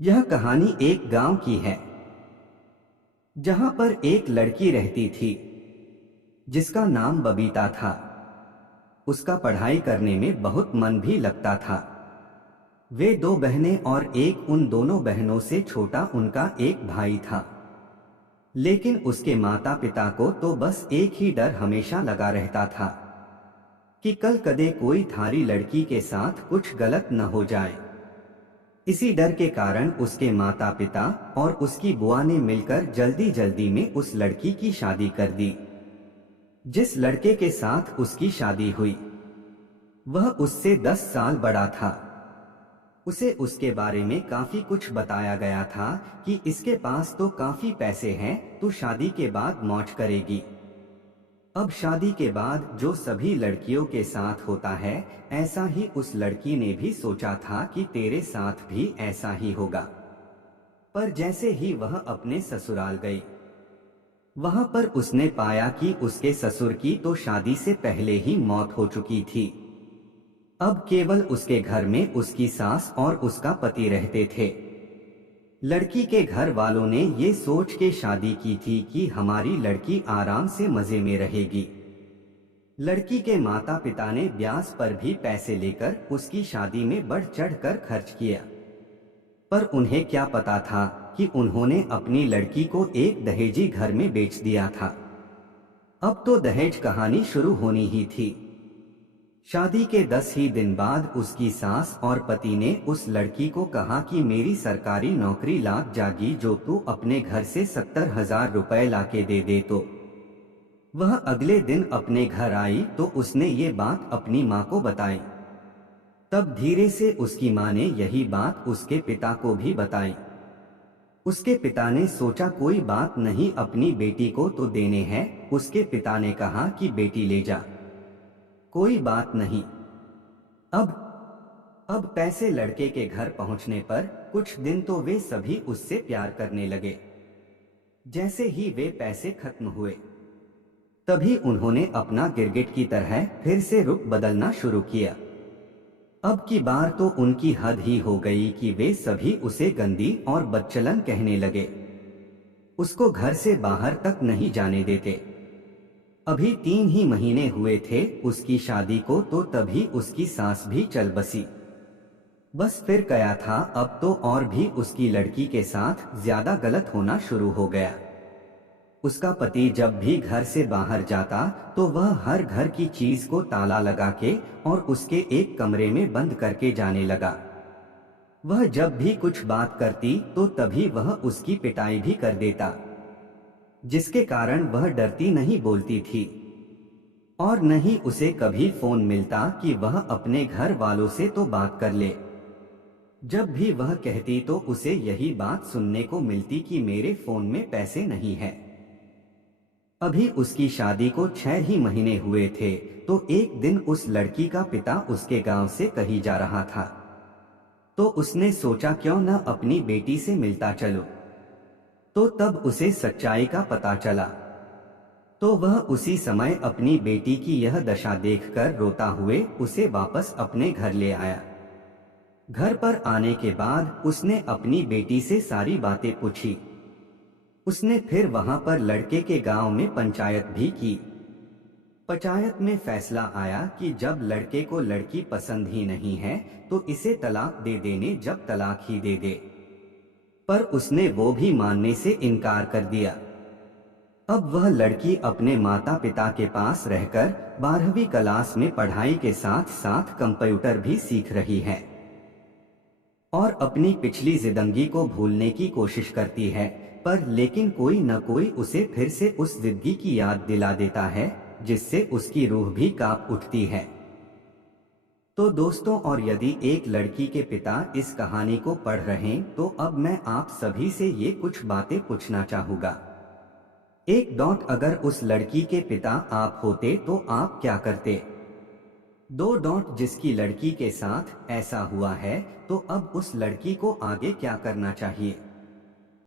यह कहानी एक गांव की है जहां पर एक लड़की रहती थी जिसका नाम बबीता था। उसका पढ़ाई करने में बहुत मन भी लगता था। वे दो बहनें और एक उन दोनों बहनों से छोटा उनका एक भाई था। लेकिन उसके माता पिता को तो बस एक ही डर हमेशा लगा रहता था कि कल कदे कोई थारी लड़की के साथ कुछ गलत न हो जाए। इसी डर के कारण उसके माता पिता और उसकी बुआ ने मिलकर जल्दी जल्दी में उस लड़की की शादी कर दी। जिस लड़के के साथ उसकी शादी हुई वह उससे 10 साल बड़ा था। उसे उसके बारे में काफी कुछ बताया गया था कि इसके पास तो काफी पैसे हैं, तो शादी के बाद मौज करेगी। अब शादी के बाद जो सभी लड़कियों के साथ होता है, ऐसा ही उस लड़की ने भी सोचा था कि तेरे साथ भी ऐसा ही होगा। पर जैसे ही वह अपने ससुराल गई, वहां पर उसने पाया कि उसके ससुर की तो शादी से पहले ही मौत हो चुकी थी। अब केवल उसके घर में उसकी सास और उसका पति रहते थे। लड़की के घर वालों ने ये सोच के शादी की थी कि हमारी लड़की आराम से मजे में रहेगी। लड़की के माता पिता ने ब्याज पर भी पैसे लेकर उसकी शादी में बढ़ चढ़कर खर्च किया। पर उन्हें क्या पता था कि उन्होंने अपनी लड़की को एक दहेजी घर में बेच दिया था। अब तो दहेज कहानी शुरू होनी ही थी। शादी के 10 ही दिन बाद उसकी सास और पति ने उस लड़की को कहा कि मेरी सरकारी नौकरी लाग जागी, जो तू अपने घर से 70,000 रुपए लाके दे दे। तो वह अगले दिन अपने घर आई तो उसने ये बात अपनी माँ को बताई। तब धीरे से उसकी माँ ने यही बात उसके पिता को भी बताई। उसके पिता ने सोचा कोई बात नहीं, अपनी बेटी को तो देने हैं। उसके पिता ने कहा कि बेटी ले जा, कोई बात नहीं। अब अब पैसे लड़के के घर पहुंचने पर कुछ दिन तो वे सभी उससे प्यार करने लगे। जैसे ही वे पैसे खत्म हुए, तभी उन्होंने अपना गिरगिट की तरह फिर से रुख बदलना शुरू किया। अब की बार तो उनकी हद ही हो गई कि वे सभी उसे गंदी और बदचलन कहने लगे। उसको घर से बाहर तक नहीं जाने देते। अभी 3 ही महीने हुए थे उसकी शादी को, तो तभी उसकी सास भी चल बसी। बस फिर क्या था, अब तो और भी उसकी लड़की के साथ ज्यादा गलत होना शुरू हो गया। उसका पति जब भी घर से बाहर जाता तो वह हर घर की चीज को ताला लगा के और उसके एक कमरे में बंद करके जाने लगा। वह जब भी कुछ बात करती तो तभी वह उसकी पिटाई भी कर देता, जिसके कारण वह डरती नहीं बोलती थी। और न ही उसे कभी फोन मिलता कि वह अपने घर वालों से तो बात कर ले। जब भी वह कहती तो उसे यही बात सुनने को मिलती कि मेरे फोन में पैसे नहीं है। अभी उसकी शादी को 6 ही महीने हुए थे, तो एक दिन उस लड़की का पिता उसके गांव से कहीं जा रहा था। तो उसने सोचा क्यों न अपनी बेटी से मिलता चलो। तो तब उसे सच्चाई का पता चला। तो वह उसी समय अपनी बेटी की यह दशा देखकर रोता हुए उसे वापस अपने घर ले आया। घर पर आने के बाद उसने अपनी बेटी से सारी बातें पूछी। उसने फिर वहां पर लड़के के गांव में पंचायत भी की। पंचायत में फैसला आया कि जब लड़के को लड़की पसंद ही नहीं है तो इसे तलाक दे देने, जब तलाक ही दे दे। पर उसने वो भी मानने से इनकार कर दिया। अब वह लड़की अपने माता पिता के पास रहकर 12वीं क्लास में पढ़ाई के साथ साथ कंप्यूटर भी सीख रही है और अपनी पिछली जिंदगी को भूलने की कोशिश करती है। पर लेकिन कोई न कोई उसे फिर से उस जिंदगी की याद दिला देता है, जिससे उसकी रूह भी कांप उठती है। तो दोस्तों, और यदि एक लड़की के पिता इस कहानी को पढ़ रहे हैं तो अब मैं आप सभी से ये कुछ बातें पूछना चाहूंगा। एक डॉट, अगर उस लड़की के पिता आप होते तो आप क्या करते? 2 डॉट, जिसकी लड़की के साथ ऐसा हुआ है तो अब उस लड़की को आगे क्या करना चाहिए?